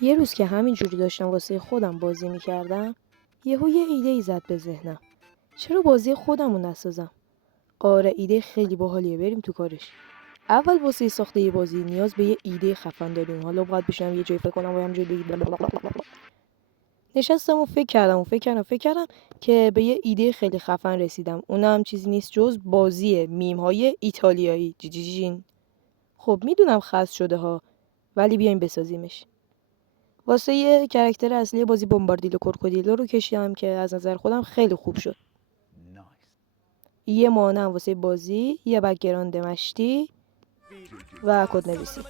یه روز که همینجوری داشتم واسه خودم بازی میکردم، یهو یه ایده زد به ذهنم. چرا بازی خودمو نسازم؟ آره، ایده خیلی باحالیه، بریم تو کارش. اول واسه ساخته یه بازی نیاز به یه ایده خفن داریم. حالا باید بشم یه جایی فکر کنم و همینجوری نشستم و فکر کردم که به یه ایده خیلی خفن رسیدم. اونم چیزی نیست جز بازی میم های ایتالیایی. جی. خب میدونم خاص شده ها، ولی بیایم بسازیمش. واسه یه کرکتر اصلی بازی بمباردیلو کروکودیلو رو کشیدم که از نظر خودم خیلی خوب شد. یه مانم واسه بازی، یه بک‌گراند مشتی و کدنویسی.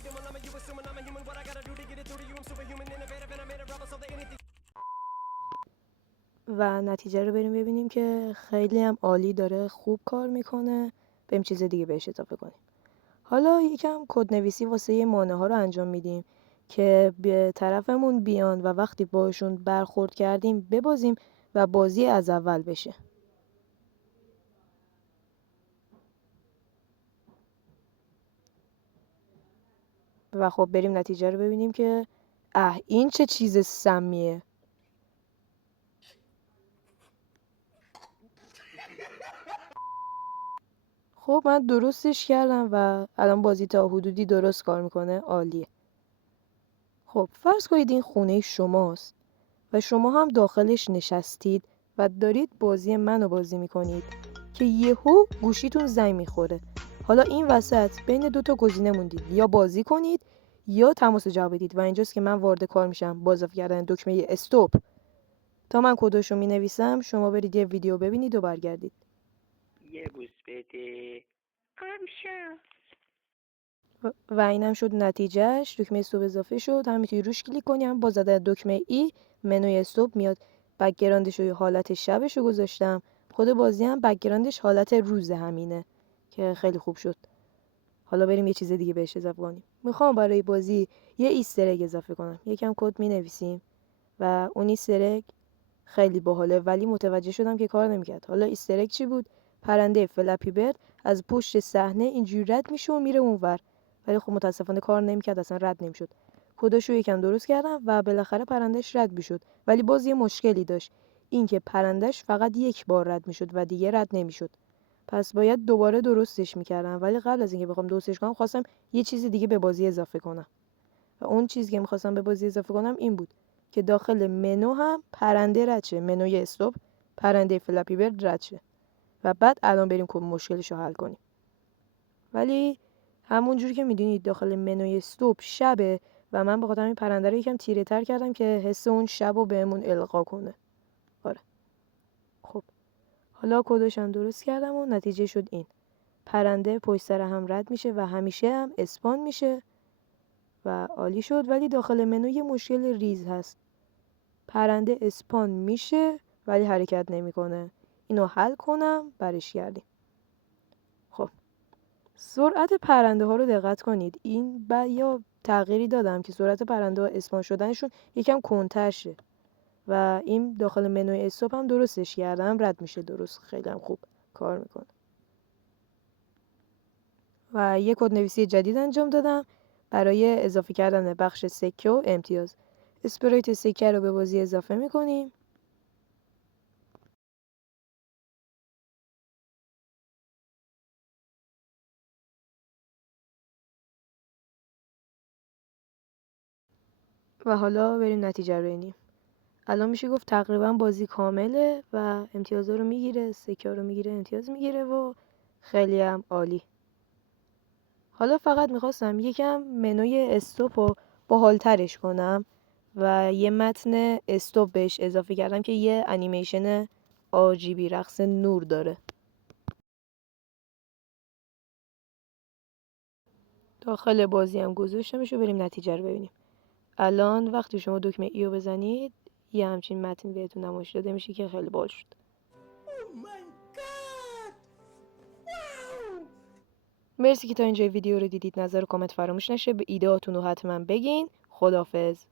و نتیجه رو بریم ببینیم که خیلی هم عالی داره، خوب کار میکنه. بریم چیز دیگه بهش اضافه کنیم. حالا یکم کدنویسی واسه یه مانع ها رو انجام میدیم که به طرفمون بیان و وقتی باشون برخورد کردیم ببازیم و بازی از اول بشه. و خب بریم نتیجه رو ببینیم که این چه چیز سمیه. خب من درستش کردم و الان بازی تا حدودی درست کار میکنه، عالیه. خب فرض کنید این خونه شماست و شما هم داخلش نشستید و دارید بازی منو بازی میکنید که یهو گوشیتون زنگ میخوره. حالا این وسط بین دوتا گزینه موندید، یا بازی کنید یا تماس جواب بدید و اینجاست که من وارد کار میشم با اضافه کردن دکمه استاپ. تا من کدشو مینویسم شما برید یه ویدیو ببینید و برگردید. یه بوس بده آمشا. و اینم شد نتیجهش. دکمه استوب اضافه شد، هم میتونی روش کلیک کنی، هم با زدن دکمه ای منوی استوب میاد. بک‌گراندش رو حالت شبش رو گذاشتم. خود بازی هم بک‌گراندش حالت روز همینه که خیلی خوب شد. حالا بریم یه چیز دیگه بهش اضافه کنیم. میخوام برای بازی یه ایستر اگ اضافه کنم. یکم کد مینویسیم و اون ایستر اگ خیلی باحاله، ولی متوجه شدم که کار نمیکرد. حالا ایستر اگ چی بود؟ پرنده فلپی برد از پشت صحنه اینجوری رد میشه و میره اونور. ولی خب متاسفانه کار نمیکرد، اصلا رد نمیشد. کداشو یکم درست کردم و بالاخره پرندهش رد میشد، ولی باز یه مشکلی داشت، اینکه پرندهش فقط یک بار رد میشد و دیگه رد نمیشد. پس باید دوباره درستش میکردم. ولی قبل از اینکه بخوام درستش کنم خواستم یه چیز دیگه به بازی اضافه کنم. و اون چیزی که میخواستم به بازی اضافه کنم این بود که داخل منو هم پرنده رد شه، منوی استاپ، پرنده فلپی برد رد شه. و بعد الان بریم که مشکلش رو حل کنیم. ولی همونجوری که میدونید داخل منوی استاپ شبه و من بخاطر این پرنده رو یکم تیره تر کردم که حس اون شب رو بهمون القا کنه. آره. خب حالا کدش هم درست کردم و نتیجه شد این. پرنده پشت سر هم رد میشه و همیشه هم اسپان میشه و عالی شد. ولی داخل منو یه مشکل ریز هست. پرنده اسپان میشه ولی حرکت نمیکنه. اینو حل کنم برش گردیم. خب سرعت پرنده ها رو دقت کنید. این یا تغییری دادم که سرعت پرنده ها اسپان شدنشون یکم کنتر شه و این داخل منوی استاپ هم درستش کردم، رد میشه درست، خیلی هم خوب کار میکنه. و یه کدنویسی جدید انجام دادم برای اضافه کردن بخش سکه و امتیاز. اسپرایت سکه رو به بازی اضافه میکنیم و حالا بریم نتیجه رو ببینیم. الان میشه گفت تقریبا بازی کامله و امتیازا رو میگیره، سکه رو میگیره، امتیاز میگیره و خیلی هم عالی. حالا فقط میخواستم یکم منوی استاپ رو باحال‌ترش کنم و یه متن استاپ بهش اضافه کردم که یه انیمیشن RGB رقص نور داره. داخل بازی هم گذاشتمش و بریم نتیجه رو ببینیم. الان وقتی شما دکمه ای رو بزنید یه همچین متن بهتون نمایش داده میشه که خیلی باحال شد. مرسی که تا اینجای ویدیو رو دیدید. نظر و کامنت فراموش نشه. به ایدهاتون رو حتما بگین. خداحافظ.